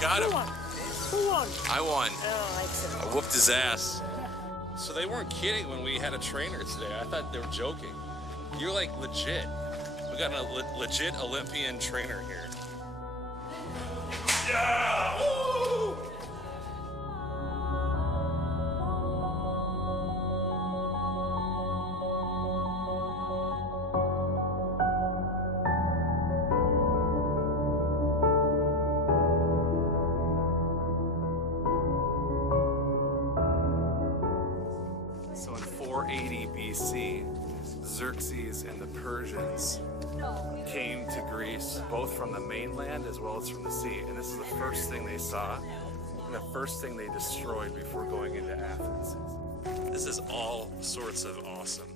got him. Who won? I won. Oh, excellent. I whooped his ass. So they weren't kidding when we had a trainer today. I thought they were joking. You're like legit. We got a legit Olympian trainer here. Yeah! Woo! So in 480 BC, Xerxes and the Persians came to Greece, both from the mainland as well as from the sea. And this is the first thing they saw and the first thing they destroyed before going into Athens. This is all sorts of awesome.